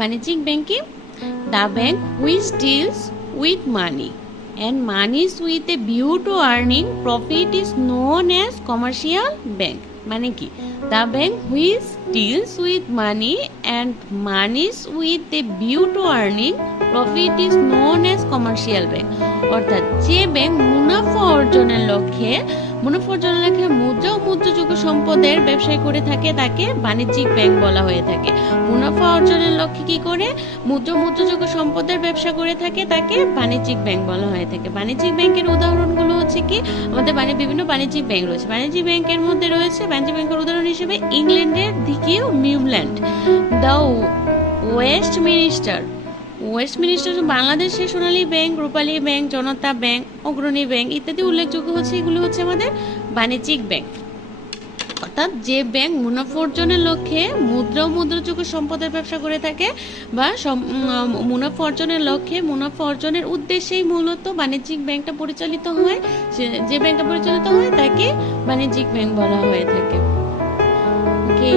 বাণিজ্যিক ব্যাংকে the bank which deals with money and monies with a view to earning profit is known as commercial bank. মানে কি, the bank which deals with money and monies with a view to earning profit is known as commercial bank. অর্থাৎ যে bank মুনাফা অর্জনের লক্ষ্যে মুদ্রা ও মুদ্রাযোগ্য সম্পদের ব্যবসা করে থাকে তাকে বাণিজ্যিক ব্যাংক বলা হয়ে থাকে। মুনাফা অর্জনের লক্ষ্যে কি করে মুদ্রাযোগ্য সম্পদের ব্যবসা করে থাকে তাকে বাণিজ্যিক ব্যাংক বলা হয়ে থাকে। বাণিজ্যিক ব্যাংকের উদাহরণগুলো হচ্ছে কি, আমাদের বিভিন্ন বাণিজ্যিক ব্যাংক রয়েছে। বাণিজ্যিক ব্যাংকের মধ্যে রয়েছে, বাণিজ্যিক ব্যাংকের উদাহরণ হিসেবে ইংল্যান্ডের দ্বিতীয় মিউল্যান্ড, দ্য ওয়েস্টমিনিস্টার বাংলাদেশের সোনালী ব্যাংক, রূপালী ব্যাংক, জনতা ব্যাংক, অগ্রণী ব্যাংক ইত্যাদি উল্লেখযোগ্য হচ্ছে। এগুলো হচ্ছে আমাদের বাণিজ্যিক ব্যাংক। অর্থাৎ যে ব্যাংক মুনাফা অর্জনের লক্ষ্যে মুদ্রা ও মুদ্রাযোগ্য সম্পদের ব্যবসা করে থাকে বা মুনাফা অর্জনের উদ্দেশ্যেই মূলত বাণিজ্যিক ব্যাংকটা পরিচালিত হয়, যে ব্যাংকটা পরিচালিত হয় তাকে বাণিজ্যিক ব্যাংক বলা হয়ে থাকে। ওকে।